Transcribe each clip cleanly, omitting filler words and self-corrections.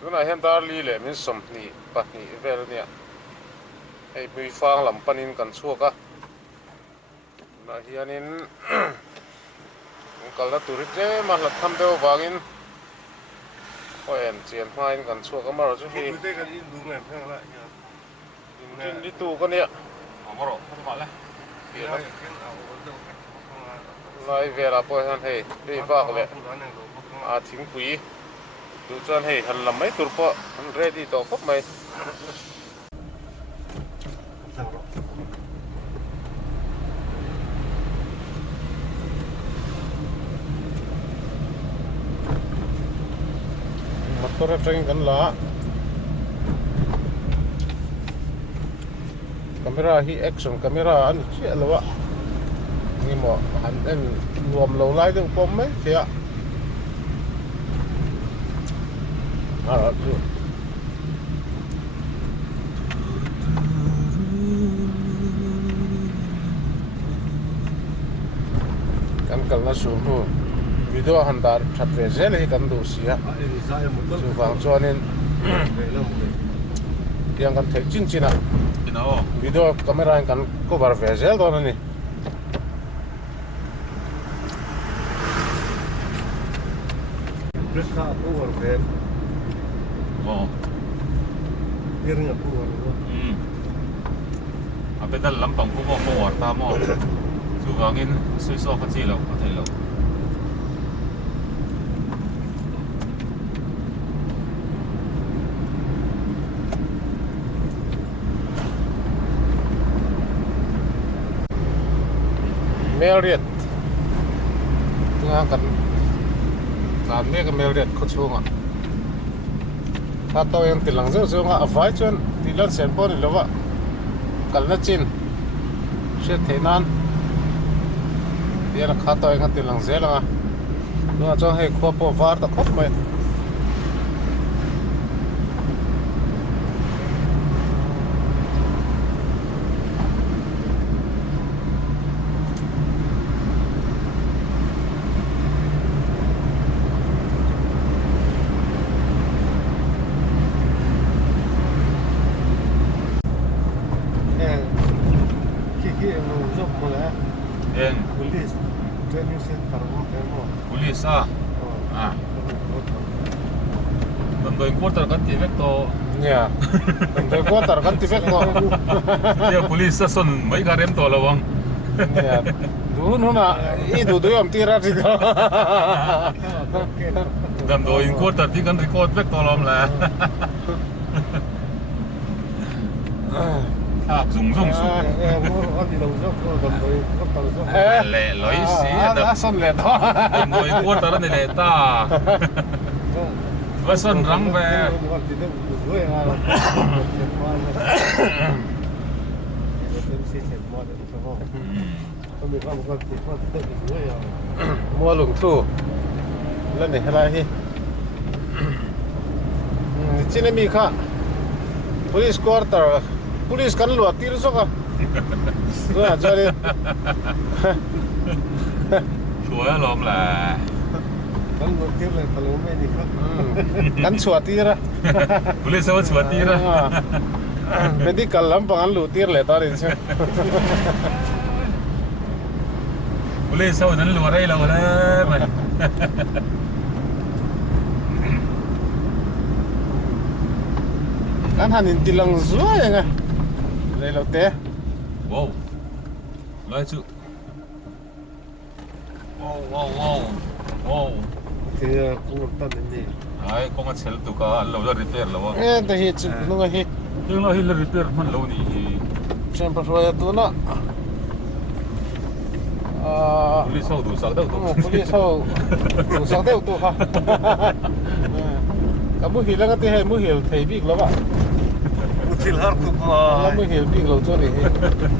Tuna hian darli le min som ni pahnih vel nia hei mui fang lam panin kan chuaka na hianin kalna turik le ma hlat tham deuh wangin en chian hmain kan chuaka mar chu hi tin ni tu ka nia moro ma le lai vela po han hei dei vak le a thing pui tu chuan hei han lam mai tur po han ready to khop mai motor training kan la camera hi action camera an chi lawa ni mo han en nuam lo lai deuh pom mai thia ara chu kan kalna su hu video han dar that ve zel hi kan du sia chu wang chuanin yang kan thei chin china video camera kan cover ve zel don ani Mereka keluar kan? Oh. Akhirnya keluar. Apa dah lampang ku mau keluar tamu. Sugangin susu kecil lo, kecil lo. Marriott tengah kan me ka Marriott ko chunga tha to yang tilang zo zo nga avai chon tilan sen pon lova kalna chin she theinan dia kha to yang tilang zela no chong he kho po var ta khop mai Polis, training center Polis ah. Nandoi quarter kan tivek to. nya nandoi quarter kan tivek to Dia polis sa son mai garem to lawang. nya du nu na I du yom tira ti ko Dam do in quarter ti kan record vek to lom la. Dùng su. Le loi si da son le to Dam do in quarter ni le ta. Wa son rang ve. mua lủng thu lên để hai hi trên này mi kha police quarter police kan luat tir so ka rồi cho đi Chua lom la. Kan luat tir le kalau me ni kha kan chua tir ra Polis sa chua ti ra. medical lam pangan lu tir le ta rin se Polis sa nan luar ai la wala mai. kan hanin tilang zua ya nga le lo te Wow. Lai chu. Wow. thì cũng tận đến Ai ko nga sel tu ka lo la repair lo. eh ta hi chu nu nga hi Yung lo hil repair man lo ni. sempre foi tu na Polis sa du sa daw to. police ho tu sang deu tu ha kamu hilang ati hai mu hil thei bik lo ba Util har ku la mu hil bik lo cho ni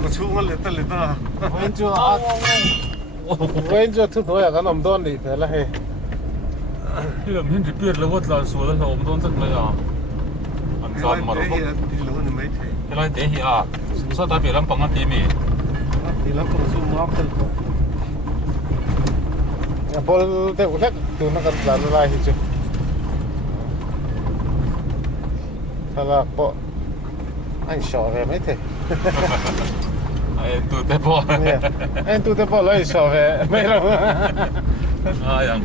ku chunga leta wen chu a wen chu thu thoya kan om don ni phela he Hilam hin repair lo wat la so la om don tak la ya. An zan mar ko. thì lâu này mấy thầy Helai te hi a. Sa ta bi lam pang ti mi. thì lắm cũng zoom up được bol te ulek tu na kan plan la hi chu thằng là bộ anh sợ về mấy thế Anh tụt té bỏ. anh tụi tôi bỏ lấy sợ về mấy đâu Yang.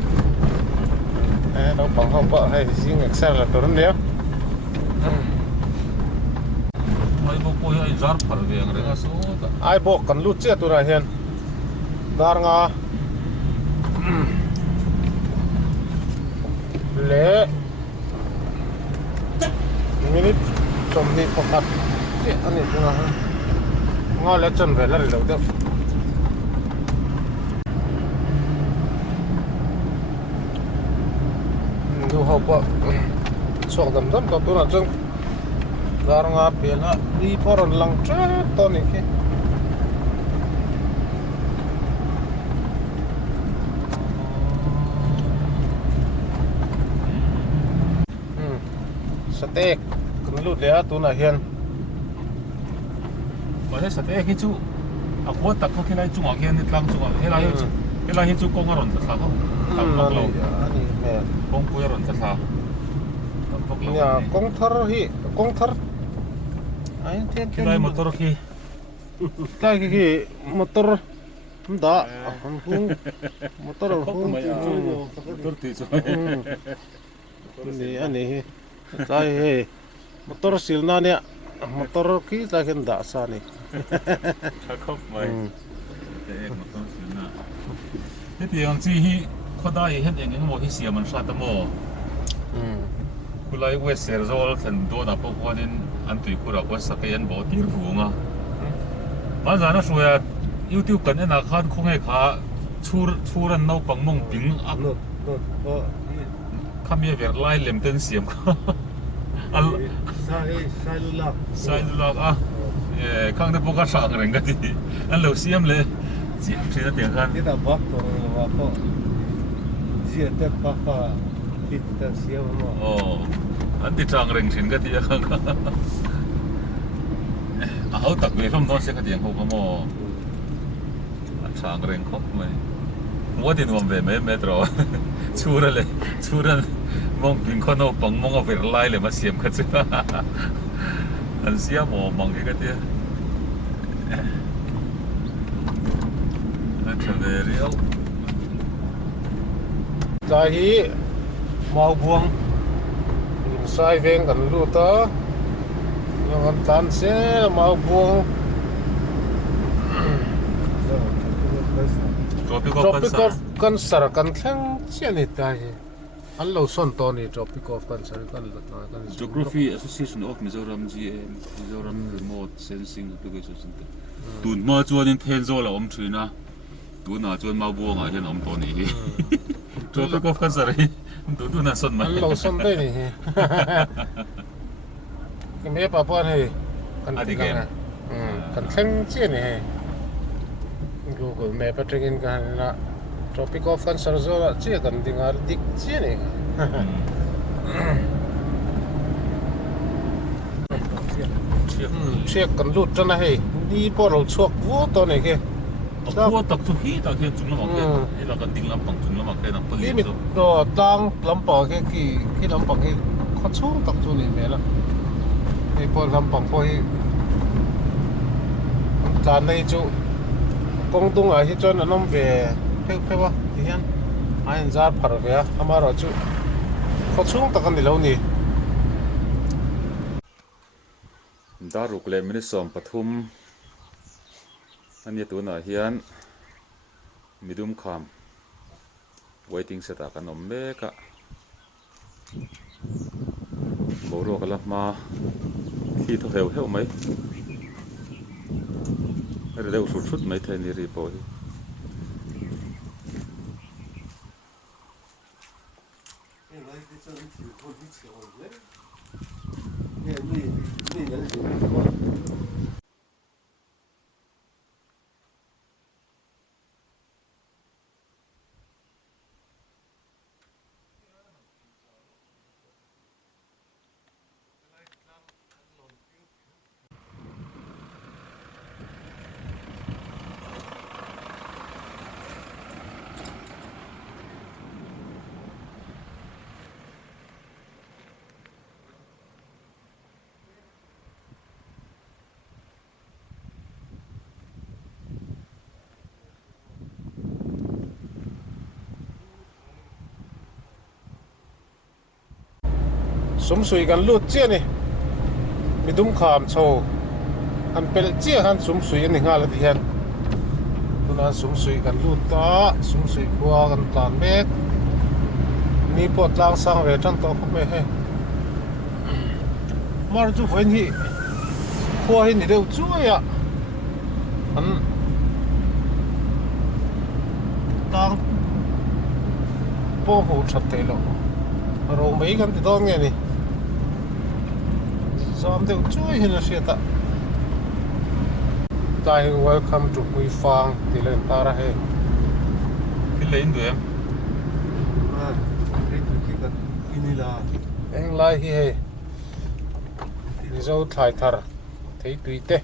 đâu bằng không bỏ hay gì ngược sao là tôi nếu Ay mo po ay zar par ve ang renga so ta. ai bộ cần lút chết tôi này hiền dar nga lệ minute trong đi phong cách chết anh ấy tôi nói ngon lẽ chân về là để đầu tiên du học bộ sok dam dam to tuna chung dar nga pela đi foron lang cha to ni ke steak kun lut le tuna hian Ba he sa te ki chu. A ko tak ko kilai chu ngak hian ni tlang chu he la hi chu. He la hi chu kong aron ta sa ko. Tam bok lo. ani me Kong pu aron ta sa. Tam bok lo. ya kong thar ai thiên Kilai motor ki. cái motor da hung motor hung Motor ti chu. ni ani tai he motor silna ne motor ki ta ken da sa ni Ka khop mai. Te ek motor si na. He ti ang chi hi khodai hen eng mo hi siam an sa ta mo. Kulai we ser zol than do na po kwanin an tui kura ko sa kayan bo tir vunga. Ma zana suya YouTube kan na khan khong he kha churan no pangmong ping ak nó khamia ver lai lem ten siam kha. Al sai luôn là sai lak a e khang de poka sa reng ka ti. An lo siam le siam thina te khan. cái nào bắp rồi mà có chia tết pha thịt ta xíu mà Oh, an ti chang reng sin ka ti khang. A hau tak ve from don se ka ti ho ka mo. An chang reng khop mai. Mua din hom ve me metro. Churan mong pin khono pang mong a ver lai le ma siam kha chu. An sia mo mong ke ka ti. An chave riau. za hi mau buông sai veng kan lu ta yang kan tan se mau buông tropical cancer kan thlang chian ni ta hi an lo son to ni tropical cancer kan lat na kan Geography Association of Mizoram GM, Mizoram Remote Sensing Application Center. Tun ma chuan in then zo la om thina. Tu na chuan ma buang a hian om to ni. Topic of cancer hi. Tu na son ma. an lo son te ni hi cái mấy bà con này cần cần thăng chiên này Google Map trên cái cái là tropical cancer zone chỉ cần tiếng Anh dịch chiên này chiếc cần lút cho này đi bỏ đầu chuột vô to này kia Ko tak tu hi ta hian chung lamang ke. Ila kan ding lam pang chung lamang ke na đi pali mit zo. đồ tăng lắm bỏ cái lắm bỏ cái khó chung tập tu này mẹ là cái bỏ lắm bỏ cái là này chú công tung ở chỗ nó nằm về phê phê quá thì hiện anh ra phở về ama rồi chú khó chung tập cái này lâu nè Daruk le mini som pathum. Ani tu na hian midum kham. Waiting set a kan om me ka. Boro kala ma khi tho heu mai. Re deu sut mai the ni ri po hi. cái này cái chân thì con đi chiều đấy cái này là gì sum sui kan lut chia ni mi dum kham cho an pel chia han sum sui ni nga la hian tuna sum sui kan lut ta sum sui kwa kan tan mek ni pot lang sang ve tang to khop me he mar chu voin hi khua hi ni deu chu ya an tang po ho that te lo ro mấy kan ti dong nge ni zam deu chu hi na sia ta tai welcome to Huy Fang ti len ta ra he cái lấy đuổi em cái cái ini là eng lai hi he ni zo thai thar thei tui te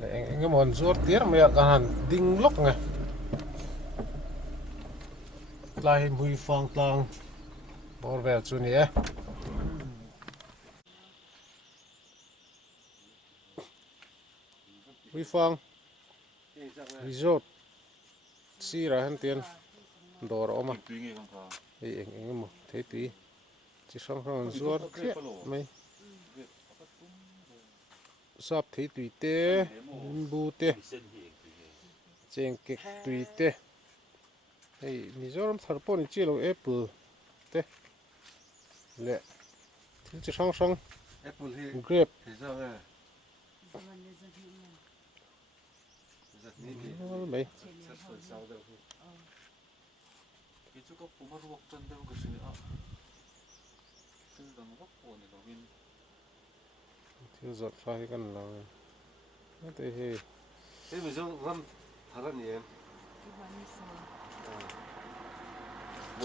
le eng mon zor tir me ka han ding lok nge lai Huy Fang tlang bor vel chu ni e Huy Fang resort si ra han tiền dor oma tùy nghe không có eng mo thei tui chỉ sang sang zor khia mai sap thei tui te bu te cheng kek tui te hey Mizoram tharpo ni chilo apple te le thil chi sang sang Apple hi grape thì sao nghe giật ní mai sao đâu cái chỗ có phụ mất chân đâu cái gì à chân đang vấp của này đó bên thil zot phai kan la te he thế bây giờ ngâm thằng là gì em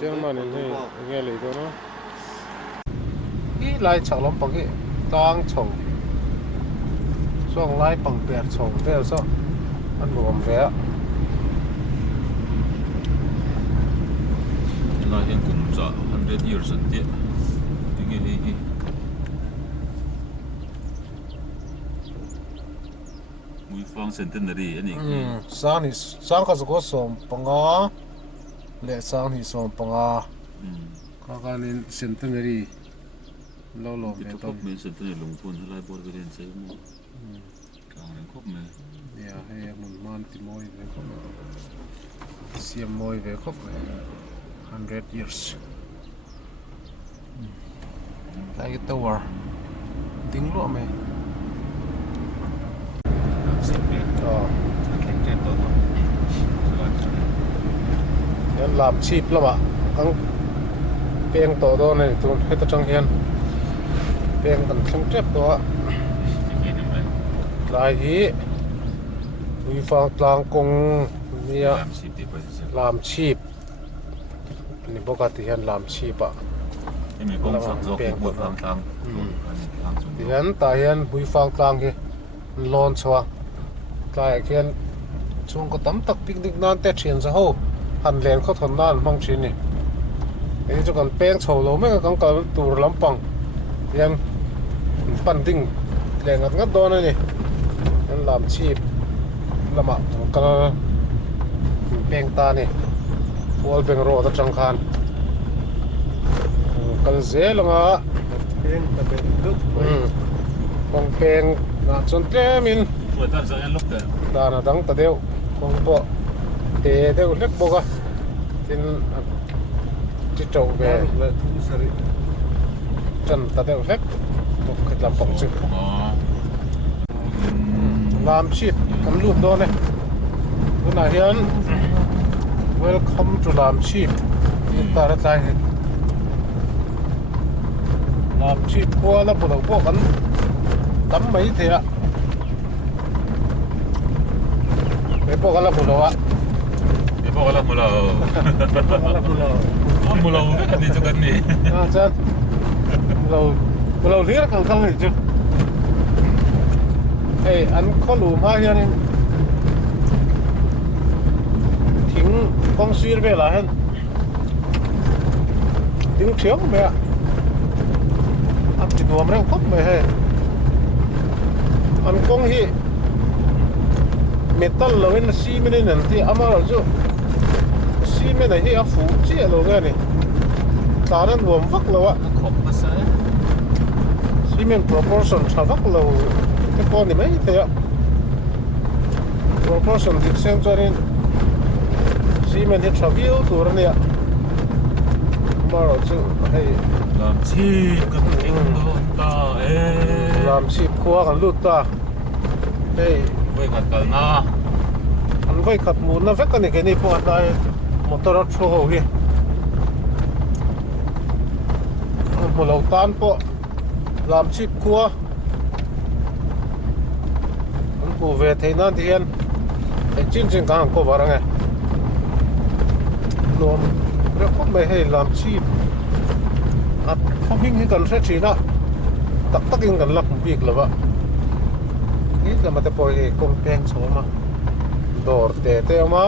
chairman ni nge le do no i lai chak lom pang hi tang chong song lai pang per chong vel so an nuam ve là hiện cùng trả 100 years at tiệt cái gì Huy Fang Centenary anh ấy sang ka ko som panga le sang hi som panga ka kanin centenary lo lo cái me chỗ tom mình Centenary lùng phun lại bor cái đến xây mua càng này khóc mẹ ya he mun man ti moi ve ko siam moi ve ko 100 years like the tower ding lo me yan làm cheap lắm ạ ang peng to do này tụi hết trong hiền peng cần không chấp đó lại hi Huy Fang tlang kong nia làm cheap ni boka ti hian làm cheap ạ em mình cũng sẵn dọc Huy Fang tlang ti hian ta hian Huy Fang tlang hi lon chwa lại hian chung có tấm tắc picnic nan te thian za ho han len kho thon nan mang thin ni ei chu kan peng chho lo me kan kal tur lampang hian pan ding le ngat ngat do na ni hian làm cheap lama kal peng ta ni wall beng ro ta chang khan kal ze langa peng ta bên nước kong peng na chon te min tuổi ta giờ em lúc đấy ta na dang ta deu kong po te deu lek boka tin ti trâu về là thu sari chân ta deu lek một cái làm bọng chữ ờ làm shit cầm lụt đó này bữa nay hiền welcome to làm shit hiện ta đã tại làm shit qua là bộ đầu bộ cắn tắm mấy thế ạ cái bộ cái là bộ đầu ạ cái bao là mula cái đi cho cái này à chân bộ đầu liếc càng không này chứ hey anh có lùm hai hiền thính con xuyên về là hen tiếng thiếu mẹ anh chỉ nuông đang khóc mẹ hay anh con hi metal lo en si men en ti amaro jo si men hi a fu chi lo ga ni ta nan nuông vak lo wa khóc mà sao cement proportion thavak lo te ko ni mai te proportion dik seng chuanin cement hi thaviu tur ania maro chu hei làm chi cần tiếng luôn ta làm chip khua kan lut ta hei với ngặt cả na an vai khat mu na vek ani ke ni po atai motor a tho ho hi mo lo tan po làm chip khua an pu ve theina dian e chin chin kang ko warang e lom re ko me hei làm chip at phong hing hi kan se thina tak takin kan lak bik lawa ni lama te poi he kompeng choma dor te ma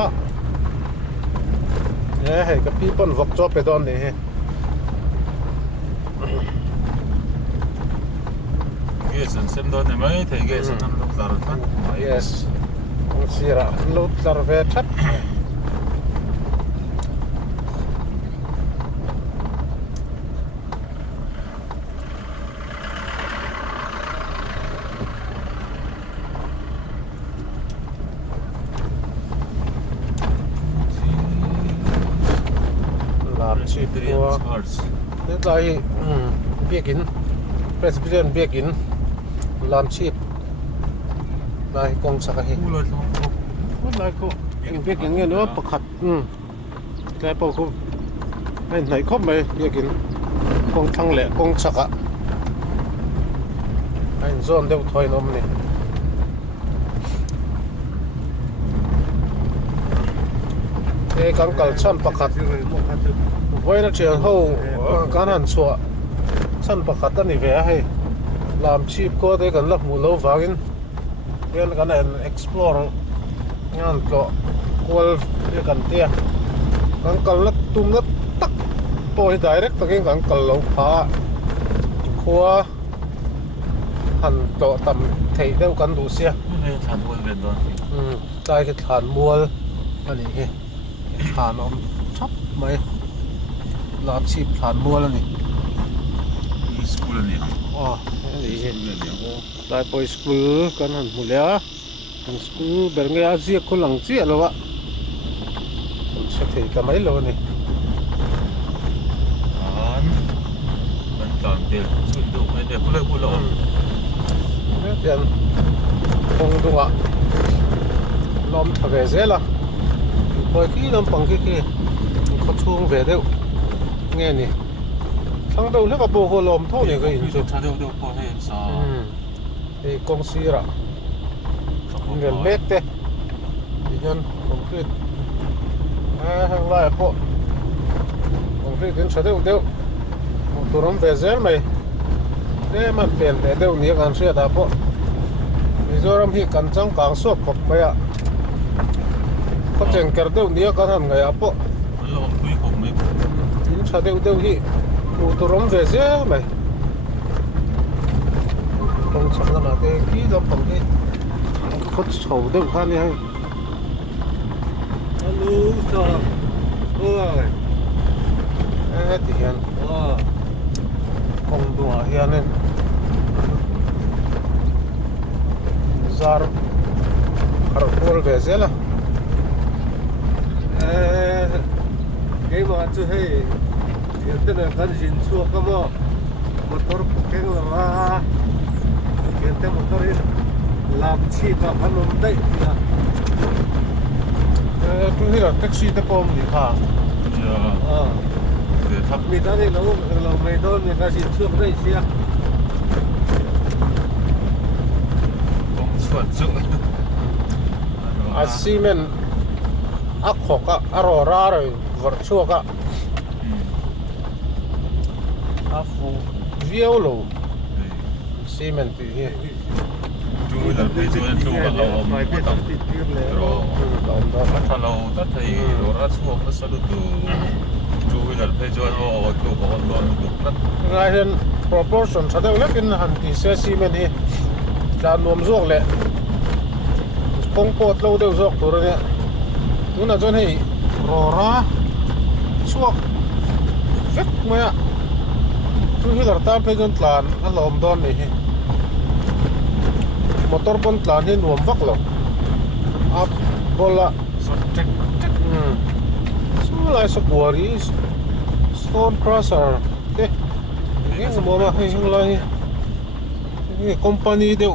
he ka pi pon vok cho pe don ni he cái sân xem đó này mấy thì cái sân năm lúc giờ rồi yes ang sira lut lar ve that chip khua thế đây biakin Presbyterian biakin làm chip đây công sắc hi lại ko in biakin nghe nữa pakhat cái bao ko ai này khop mai biakin công thang lệ công sắc à anh zone đều thôi nom ni cái căng cal chan pakhat voi na chiang ho kan han chua chan pakhat ani ve hei làm chip ko te kan lak mu lo wangin yan kan an explore ngan ko kol ye kan tia kan kal na tum na tak poi direct takin kan kal lo pha khua han to tam thei deu kan du sia cái thằng buôn về đó tai cái than mual ani he than om chap mai làm chip than mual ani school này ani he school này lai poi school kan han mulia han school ber nge azia ko lang chi alowa se thei ka mai lo ni anh chọn tiền sử dụng cái để có lợi của lỗ tiền không đúng ạ lom thà về dễ là hồi khi lom bằng cái có chuông về đâu nghe nè thằng đầu nó có bộ hồ lom thôi này cái hình chụp đâu đâu có thể sao thì công ty ra gần mét thế thì nhân concrete hàng lại bộ concrete đến chỗ đâu đâu một tổ rong về dễ mày thế mà tiền để đâu nhiều ăn sẽ đã bộ Mizoram hi kancang kang sok kop maya ko cheng ker deu nia kan han ngai apo lo tui không mấy in cha deu deu hi u to rom ve ze mai kong chang na te ki dom pang te khot chou deu khan ni hai Hello, sir. Oi. ti hian kong dunga hian en zar har kol ve ze la Cái mà chú hay hiện tại là cái gì xua cái mà motor cái là hiện tại motor làm chi cả phần ông đấy là tu hi la taxi te pom ni kha để thắp mình ta thì nó mày thôi mình ta chỉ xua đấy xia công suất dụng a cement a khok a ro ra rồi vợ chua ka a fu viau lo cement ti hi chú là phải chú anh chú vào lâu phải biết tầm biết biết rồi dom daถ้าเราถ้าไทยเราราชวงศ์ก็สะดุดดูวิลเพจวันโอ้ตัวของร้อนดุนัด ngai hen proportion cha deu lekin han ti se cement hi da nom zok le kong pot lo deu zok tur ne tuna chon hei ro ra chuak vek maya two wheeler tam pe jon tlan a lom don ni hi motor pon tlan hi nuam vak lo up bola so lai so quarry stone crusher te ngi mo ma hi hing lai hi company de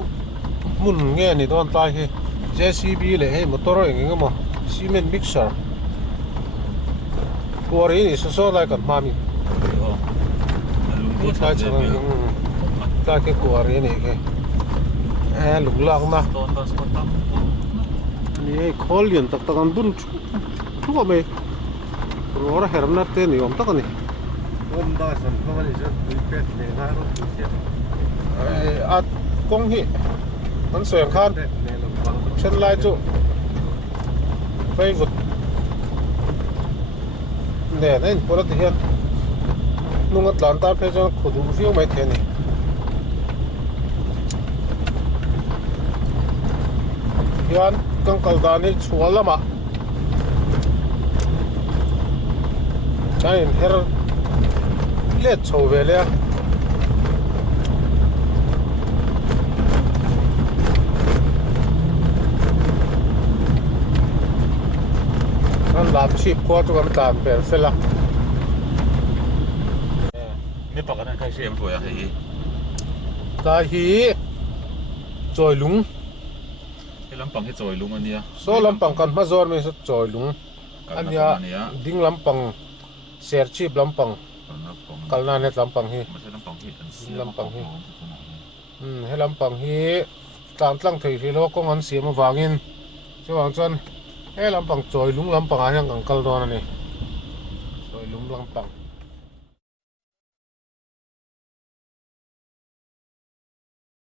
mun nge ni don tai hi JCB le he motor ngi mo cement mixer quarry ni so lai kan mami tai chang ta ke quarry ni ke lung lak na ni kholian tak tak an bun chu me ro ra heram na te ni om tak ni hôm đó sản phẩm này rất quý phết để ra nó quý phết at kong hi an soyang khan để làm bằng chen lai chu phai vut ne nen pora ti hian nunga tlan ta phe jon khodu riu mai the ni hian kang kaldani chualama chain her let chho vele an lam chip ko chu kan tan per felaไม่ปกติใครเชื่อมตัวอย่างนี้ ta hi choi lung ไอ้ลำปังที่จอยลุงอันเนี้ย so lampang kan ma zor me so choi lung กัน อัน นะ เนี้ย อันเนี้ย ding lampang ser chip lampang กันนะปัง kalna net lampang hi ไม่ใช่ลำปังที่อันเสีย ลำปังที่ he lampang hi tlang tlang thei hi lo kong an siam awangin chuang chuan he lampang choi lung lampang a hian ang kal don ani choi lung lampang